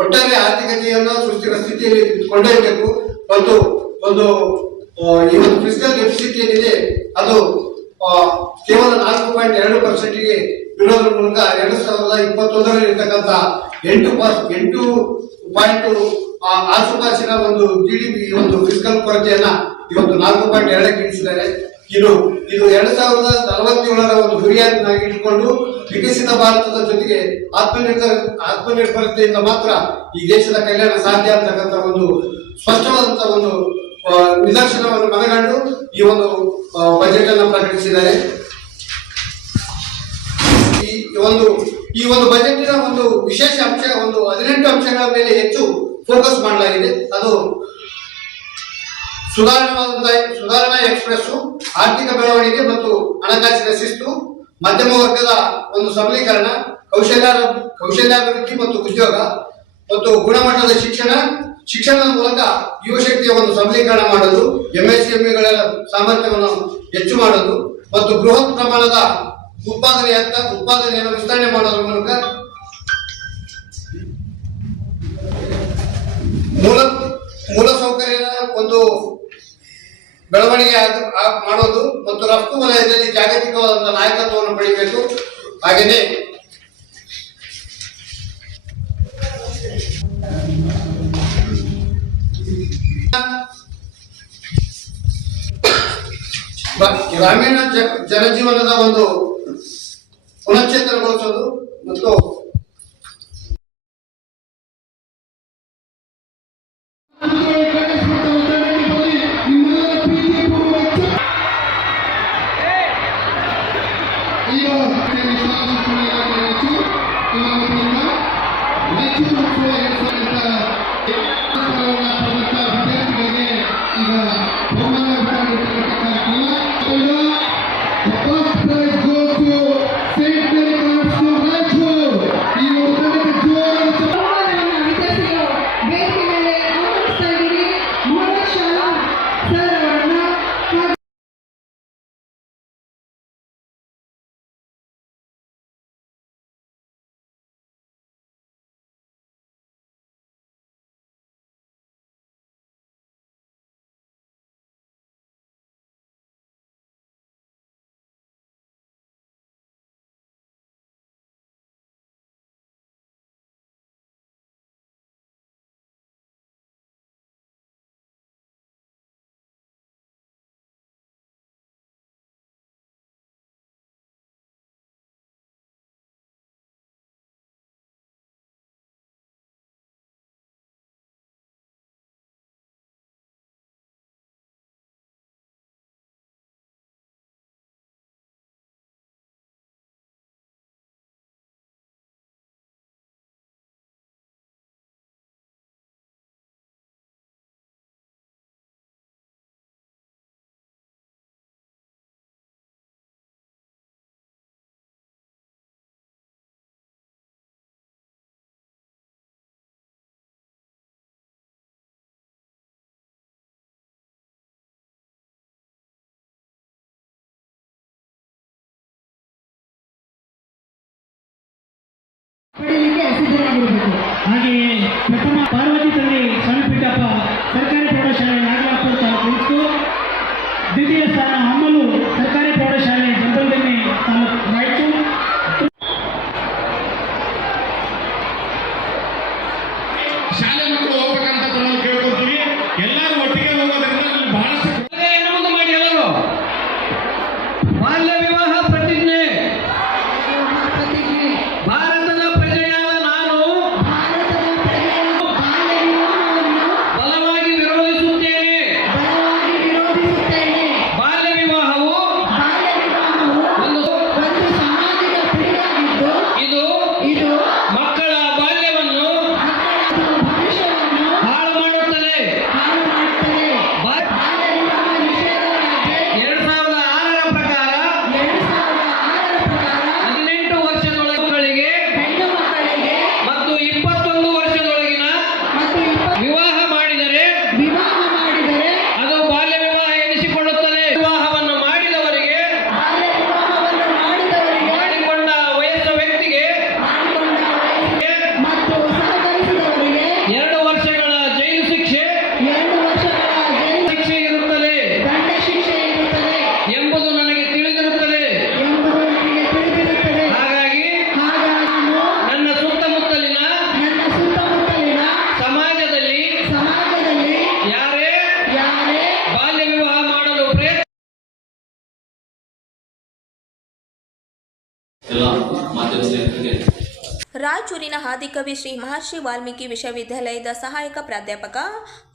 ಒಟ್ಟಾರೆ ಆರ್ಥಿಕತೆಯನ್ನು ಸುಸ್ಥಿರ ಸ್ಥಿತಿಯಲ್ಲಿ ಕೊಂಡೊಯ್ಯಬೇಕು. ಮತ್ತು ಒಂದು ಈ ಒಂದು ಫಿಸ್ಕಲ್ ಡೆಫಿಸಿಟ್ ಏನಿದೆ ಅದು ಕೇವಲ 4.2%ಗೆ ಇರೋದ್ರ ಮೂಲಕ 2021ರಲ್ಲಿ ಇರ್ತಕ್ಕಂಥ 8.6% ಆಸುಪಾಸಿನ ಒಂದು GDP ಒಂದು ಫಿಸ್ಕಲ್ ಕೊರತೆಯನ್ನ ಇವತ್ತು 4.2ಕ್ಕೆ ಇಳಿಸಿದ್ದಾರೆ. ಇದು 2047ರ ಒಂದು ಗುರಿಯನ್ನಾಗಿ ಇಟ್ಟುಕೊಂಡು ವಿಕಸಿತ ಭಾರತದ ಜೊತೆಗೆ ಆತ್ಮನಿರ್ಭರತೆಯಿಂದ ಮಾತ್ರ ಈ ದೇಶದ ಕಲ್ಯಾಣ ಸಾಧ್ಯ ಅಂತಕ್ಕಂಥ ಒಂದು ಸ್ಪಷ್ಟವಾದಂತಹ ಒಂದು ನಿದರ್ಶನವನ್ನು ಮನಗಂಡು ಈ ಒಂದು ಬಜೆಟ್ ಅನ್ನು ಪ್ರಕಟಿಸಿದ್ದಾರೆ. ಈ ಒಂದು ಬಜೆಟಿನ ಒಂದು ವಿಶೇಷ ಅಂಶ ಒಂದು 18 ಅಂಶಗಳ ಮೇಲೆ ಹೆಚ್ಚು ಫೋಕಸ್ ಮಾಡಲಾಗಿದೆ. ಅದು ಸುಧಾರಣಾ ಎಕ್ಸ್ಪ್ರೆಸ್, ಆರ್ಥಿಕ ಬೆಳವಣಿಗೆ ಮತ್ತು ಹಣಕಾಸಿನ ಶಿಸ್ತು, ಮಧ್ಯಮ ವರ್ಗದ ಒಂದು ಸಬಲೀಕರಣ, ಕೌಶಲ್ಯಾಭಿವೃದ್ಧಿ ಮತ್ತು ಉದ್ಯೋಗ, ಮತ್ತು ಗುಣಮಟ್ಟದ ಶಿಕ್ಷಣದ ಮೂಲಕ ಯುವಶಕ್ತಿಯ ಒಂದು ಸಬಲೀಕರಣ ಮಾಡೋದು, MSMEಗಳ ಸಾಮರ್ಥ್ಯವನ್ನು ಹೆಚ್ಚು ಮಾಡೋದು ಮತ್ತು ಬೃಹತ್ ಪ್ರಮಾಣದ ಉತ್ಪಾದನೆಯನ್ನು ವಿಸ್ತರಣೆ ಮಾಡೋದ್ರ ಮೂಲಕ ಮೂಲಸೌಕರ್ಯದ ಒಂದು ಬೆಳವಣಿಗೆ ಮಾಡೋದು ಮತ್ತು ರಫ್ತು ವಲಯದಲ್ಲಿ ಜಾಗತಿಕವಾದಂತಹ ನಾಯಕತ್ವವನ್ನು ಪಡೆಯಬೇಕು. ಹಾಗೆಯೇ ಗ್ರಾಮೀಣ ಜನಜೀವನದ ಒಂದು ಪುನಶ್ಚೇತನಗೊಳಿಸೋದು ಮತ್ತು ಹಾಗೆಯೇ ಪ್ರಥಮ ಪಾರ್ವತಿ ತಂದೆ ಸಣ್ಣಪಿಟ್ಟಪ್ಪ ಸರ್ಕಾರಿ ಪ್ರೌಢಶಾಲೆ ನಾಗಲಾಪುರ ತಾಲೂಕು, ದ್ವಿತೀಯ ಸ್ಥಾನ ಹಮ್ಮಲು ಸರ್ಕಾರಿ ಪ್ರೌಢಶಾಲೆ ಜಂಬಲ್ದೆಣ್ಣೆ ತಾಲೂಕು ಎಲ್ಲ ಮಾಧ್ಯಮ ಸ್ನೇಹಿತರಿಗೆ ರಾಯಚೂರಿನ ಆದಿಕವಿ ಶ್ರೀ ಮಹರ್ಷಿ ವಾಲ್ಮೀಕಿ ವಿಶ್ವವಿದ್ಯಾಲಯದ ಸಹಾಯಕ ಪ್ರಾಧ್ಯಾಪಕ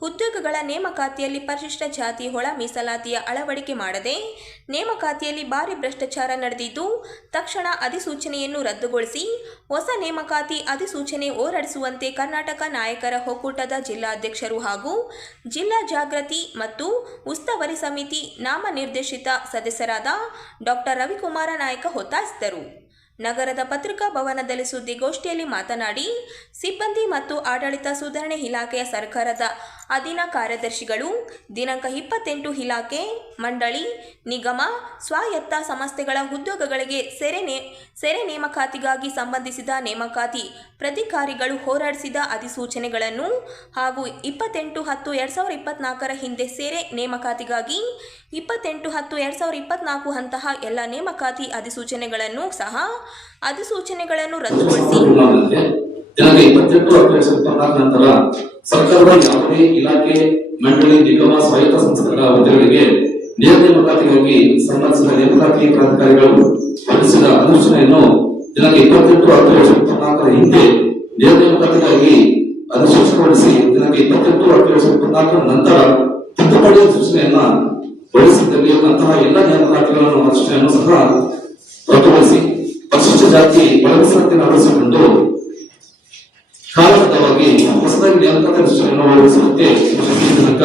ಉದ್ಯೋಗಗಳ ನೇಮಕಾತಿಯಲ್ಲಿ ಪರಿಶಿಷ್ಟ ಜಾತಿ ಒಳ ಮೀಸಲಾತಿಯ ಅಳವಡಿಕೆ ಮಾಡದೆ ನೇಮಕಾತಿಯಲ್ಲಿ ಭಾರಿ ಭ್ರಷ್ಟಾಚಾರ ನಡೆದಿದ್ದು, ತಕ್ಷಣ ಅಧಿಸೂಚನೆಯನ್ನು ರದ್ದುಗೊಳಿಸಿ ಹೊಸ ನೇಮಕಾತಿ ಅಧಿಸೂಚನೆ ಹೊರಡಿಸುವಂತೆ ಕರ್ನಾಟಕ ನಾಯಕರ ಒಕ್ಕೂಟದ ಜಿಲ್ಲಾಧ್ಯಕ್ಷರು ಹಾಗೂ ಜಿಲ್ಲಾ ಜಾಗೃತಿ ಮತ್ತು ಉಸ್ತುವಾರಿ ಸಮಿತಿ ನಾಮನಿರ್ದೇಶಿತ ಸದಸ್ಯರಾದ ಡಾಕ್ಟರ್ ರವಿಕುಮಾರ ನಾಯಕ ಒತ್ತಾಯಿಸಿದರು. ನಗರದ ಪತ್ರಿಕಾ ಭವನದಲ್ಲಿ ಸುದ್ದಿಗೋಷ್ಠಿಯಲ್ಲಿ ಮಾತನಾಡಿ, ಸಿಬ್ಬಂದಿ ಮತ್ತು ಆಡಳಿತ ಸುಧಾರಣೆ ಇಲಾಖೆಯ ಸರ್ಕಾರದ ಅಧೀನ ಕಾರ್ಯದರ್ಶಿಗಳು ದಿನಾಂಕ 28 ಇಲಾಖೆ, ಮಂಡಳಿ, ನಿಗಮ, ಸ್ವಾಯತ್ತ ಸಂಸ್ಥೆಗಳ ಉದ್ಯೋಗಗಳಿಗೆ ಸೆರೆ ನೇಮಕಾತಿಗಾಗಿ ಸಂಬಂಧಿಸಿದ ನೇಮಕಾತಿ ಪ್ರಾಧಿಕಾರಿಗಳು ಹೊರಡಿಸಿದ ಅಧಿಸೂಚನೆಗಳನ್ನು ಹಾಗೂ 28/10/2024 ಹಿಂದೆ ಸೆರೆ ನೇಮಕಾತಿಗಾಗಿ 28/10/2024 ಅಂತಹ ಎಲ್ಲ ನೇಮಕಾತಿ ಅಧಿಸೂಚನೆಗಳನ್ನು ರದ್ದುಗೊಳಿಸಿ ದಿನಾಂಕ 28/10/2024 ನಂತರ ಸರ್ಕಾರದ ಯಾವುದೇ ಇಲಾಖೆ, ಮಂಡಳಿ, ನಿಗಮ, ಸ್ವಾಯತ್ತ ಸಂಸ್ಥೆಗಳ ಹುದ್ದೆಗಳಿಗೆ ನೇಮಕಾತಿಗಾಗಿ ಸಂಬಂಧಿಸಿದ ನೇಮಕಾತಿ ಪ್ರಾಧಿಕಾರಿಗಳು ಹೊರಡಿಸಿದ ಅಧಿಸೂಚನೆಯನ್ನು ದಿನಾಂಕ 28/10/2024 ಹಿಂದೆ ನೇಮಕಾತಿಗಾಗಿ ಅಧಿಸೂಚನೆ ಹೊರಡಿಸಿ ದಿನಾಂಕ 28/10/2024 ನಂತರ ತಿದ್ದುಪಡಿ ಅಧಿಸೂಚನೆಯನ್ನ ಹೊರಡಿಸಿದಲ್ಲಿ ಅಂತಹ ಎಲ್ಲ ನೇಮಕಾತಿಗಳನ್ನು ಅಧಿಸೂಚನೆಯನ್ನು ಸಹ ರದ್ದುಗೊಳಿಸಿ ಪರಿಶಿಷ್ಟ ಜಾತಿ ಒಳಮೀಸಲಾತಿಯನ್ನು ಅಳವಡಿಸಿಕೊಂಡು ಕಾಲಬದ್ಧವಾಗಿ ಹೊಸದಾಗಿ ನೇಮಕಾತಿ ಅಧಿಸೂಚನೆಯನ್ನು ಹೊರಡಿಸುವಂತೆ ದಿನಾಂಕ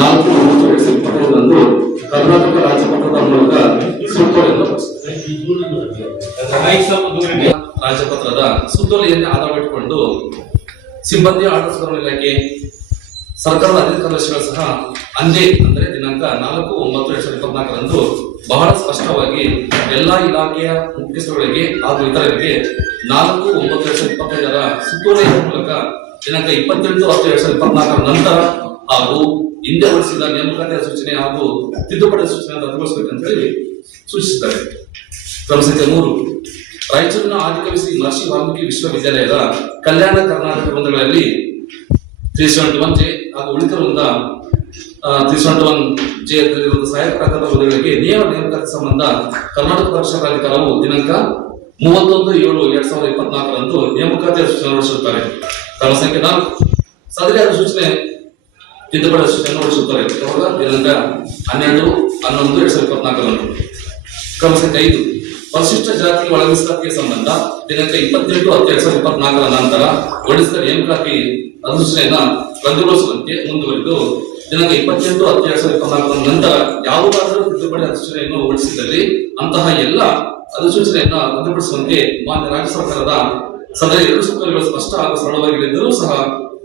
4/9/2025 ಕರ್ನಾಟಕ ರಾಜ್ಯಪತ್ರದ ಮೂಲಕ ರಾಜ್ಯಪತ್ರದ ಸುತ್ತೋಲೆಯನ್ನೇ ಆಧಾರವಿಟ್ಟುಕೊಂಡು ಸಿಬ್ಬಂದಿ ಆಡಳಿತ ಸುಧಾರಣಾ ಇಲಾಖೆ ಸರ್ಕಾರದ ಅಧಿಕಾರಿ ಕಾರ್ಯದರ್ಶಿಗಳು ಸಹ ಅಂದೇ ಅಂದರೆ ದಿನಾಂಕ 4/9/2024 ಬಹಳ ಸ್ಪಷ್ಟವಾಗಿ ಎಲ್ಲಾ ಇಲಾಖೆಯ ಮುಖ್ಯಸ್ಥರುಗಳಿಗೆ ಹಾಗೂ ಇತರರಿಗೆ 4/9/2025 ಸುತ್ತೋಲೆಯ ಮೂಲಕ ದಿನಾಂಕ 28/10/2024 ನಂತರ ಹಾಗೂ ಹಿಂದೆ ಹೊರಡಿಸಿದ ನೇಮಕಾತಿ ಸೂಚನೆ ಹಾಗೂ ತಿದ್ದುಪಡಿ ಸೂಚನೆಯನ್ನು ರದ್ದುಗೊಳಿಸಬೇಕಂತ ಹೇಳಿ ಸೂಚಿಸಿದ್ದಾರೆ. ಕ್ರಮ ಸಂಖ್ಯೆ 3, ರಾಯಚೂರಿನ ಆದಿಕವಿ ಶ್ರೀ ಮಹರ್ಷಿ ವಾಲ್ಮೀಕಿ ವಿಶ್ವವಿದ್ಯಾಲಯದ ಕಲ್ಯಾಣ ಕರ್ನಾಟಕ ವೃಂದಗಳಲ್ಲಿ 371J ಹಾಗೂ ಉಳಿದ ವೃಂದ 371J ಸಹಾಯಕ ಪ್ರಾಧ್ಯಾಪಕ ಹುದ್ದೆಗಳಿಗೆ ನೇಮಕಾತಿ ಸಂಬಂಧ ಕರ್ನಾಟಕ ಪರೀಕ್ಷಾ ಪ್ರಾಧಿಕಾರವು ದಿನಾಂಕ 31/7/2024 ನೇಮಕಾತಿ ಅಧಿಸೂಚನೆ ಹೊರಡಿಸುತ್ತಾರೆ. ಕ್ರಮ ಸಂಖ್ಯೆ 4, ಸದರಿ ಅಧಿಸೂಚನೆ ತಿದ್ದುಪಡಿ ಅಧಿಸೂಚನೆಯನ್ನು ಹೊರಡಿಸುತ್ತಾರೆ. ದಿನಾಂಕ 12/11/2024. ಕ್ರಮ ಸಂಖ್ಯೆ 5, ಪರಿಶಿಷ್ಟ ಜಾತಿ ಒಳ ಮೀಸಲಾತಿಗೆ ಸಂಬಂಧ ದಿನಾಂಕ 28/10/2024 ನಂತರ ಹೊರಡಿಸಿದ ನೇಮಕಾತಿ ಅಧಿಸೂಚನೆಯನ್ನ ರದ್ದುಗೊಳಿಸುವಂತೆ ಮುಂದುವರಿದು ದಿನಾಂಕ 28/10/2024 ನಂತರ ಯಾವುದಾದರೂ ತಿದ್ದುಪಡಿ ಅಧಿಸೂಚನೆಯನ್ನು ಹೊರಡಿಸಿದಲ್ಲಿ ಅಂತಹ ಎಲ್ಲ ಅಧಿಸೂಚನೆಯನ್ನ ರದ್ದುಪಡಿಸುವಂತೆ ಮಾನ್ಯ ರಾಜ್ಯ ಸರ್ಕಾರದ ಸದರಿ 2 ಸುತ್ತೋಲೆಗಳು ಸ್ಪಷ್ಟ ಹಾಗೂ ಸರಳವಾಗಿದ್ದರೂ ಸಹ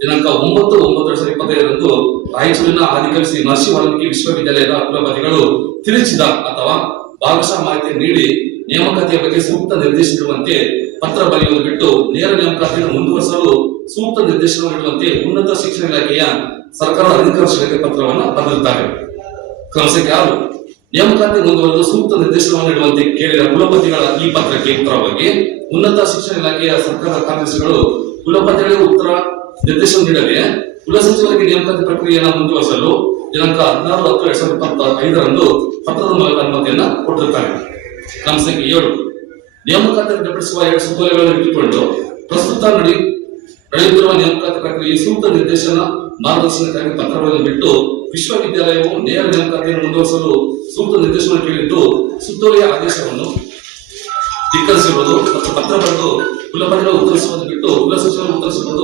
ದಿನಾಂಕ 9/9/2025 ರಾಯಚೂರಿನ ಆದಿಕವಿ ಶ್ರೀ ಮಹರ್ಷಿ ವಾಲ್ಮೀಕಿ ವಿಶ್ವವಿದ್ಯಾಲಯದ ಕುಲಪತಿಗಳು ತಿರುಚಿದ ಅಥವಾ ಭಾಗಶಃ ಮಾಹಿತಿ ನೀಡಿ ನೇಮಕಾತಿಯ ಬಗ್ಗೆ ಸೂಕ್ತ ನಿರ್ದೇಶಿಸುವಂತೆ ಪತ್ರ ಬರೆಯುವುದು ಬಿಟ್ಟು ನೇರ ನೇಮಕಾತಿಯನ್ನು ಮುಂದುವರಿಸಲು ಸೂಕ್ತ ನಿರ್ದೇಶನ ನೀಡುವಂತೆ ಉನ್ನತ ಶಿಕ್ಷಣ ಇಲಾಖೆಯ ಸರ್ಕಾರದ ಅಧಿಕಾರಿಗಳಿಗೆ ಪತ್ರವನ್ನು ಬರೆದಿದ್ದಾರೆ. ಕ್ರಮ ಸಂಖ್ಯೆ 6, ನೇಮಕಾತಿ ಮುಂದುವರೆದು ಸೂಕ್ತ ನಿರ್ದೇಶನವನ್ನು ನೀಡುವಂತೆ ಕೇಳಿದ ಕುಲಪತಿಗಳ ಈ ಪತ್ರಕ್ಕೆ ಉತ್ತರವಾಗಿ ಉನ್ನತ ಶಿಕ್ಷಣ ಇಲಾಖೆಯ ಸರ್ಕಾರದ ಕಾರ್ಯದರ್ಶಿಗಳು ಕುಲಪತಿಗಳಿಗೆ ಉತ್ತರ ನಿರ್ದೇಶನ ನೀಡದೆ ಕುಲಸಚಿವರಿಗೆ ನೇಮಕಾತಿ ಪ್ರಕ್ರಿಯೆಯನ್ನು ಮುಂದುವರಿಸಲು ದಿನಾಂಕ 16/10/2025 ಪತ್ರದ ಮೂಲಕ ಅನುಮತಿಯನ್ನ ಕೊಟ್ಟಿರುತ್ತಾರೆ. ಕ್ರಮ ಸಂಖ್ಯೆ 7, ನೇಮಕಾತಿ ರದ್ದುಪಡಿಸುವ 2 ಸುತ್ತೋಲೆಗಳನ್ನು ಇಟ್ಟುಕೊಂಡು ಪ್ರಸ್ತುತ ನಡೆಯುತ್ತಿರುವ ನೇಮಕಾತಿ ಪ್ರಕ್ರಿಯೆ ಸೂಕ್ತ ನಿರ್ದೇಶನ ಮಾರ್ಗದರ್ಶನಕ್ಕಾಗಿ ಪತ್ರಗಳನ್ನು ಬಿಟ್ಟು ವಿಶ್ವವಿದ್ಯಾಲಯವು ನೇರ ನೇಮಕಾತಿಯನ್ನು ಮುಂದುವರಿಸಲು ಸೂಕ್ತ ನಿರ್ದೇಶನ ಕೇಳಿದ್ದು ಸುತ್ತೋಲೆಯ ಆದೇಶವನ್ನು ಧಿಕ್ಕರಿಸಿರುವುದು ಮತ್ತು ಪತ್ರ ಬರೆದು ಕುಲಪತಿಗಳು ಉತ್ತರಿಸುವುದು ಬಿಟ್ಟು ಕುಲಸಚಿವರು ಉತ್ತರಿಸಿರುವುದು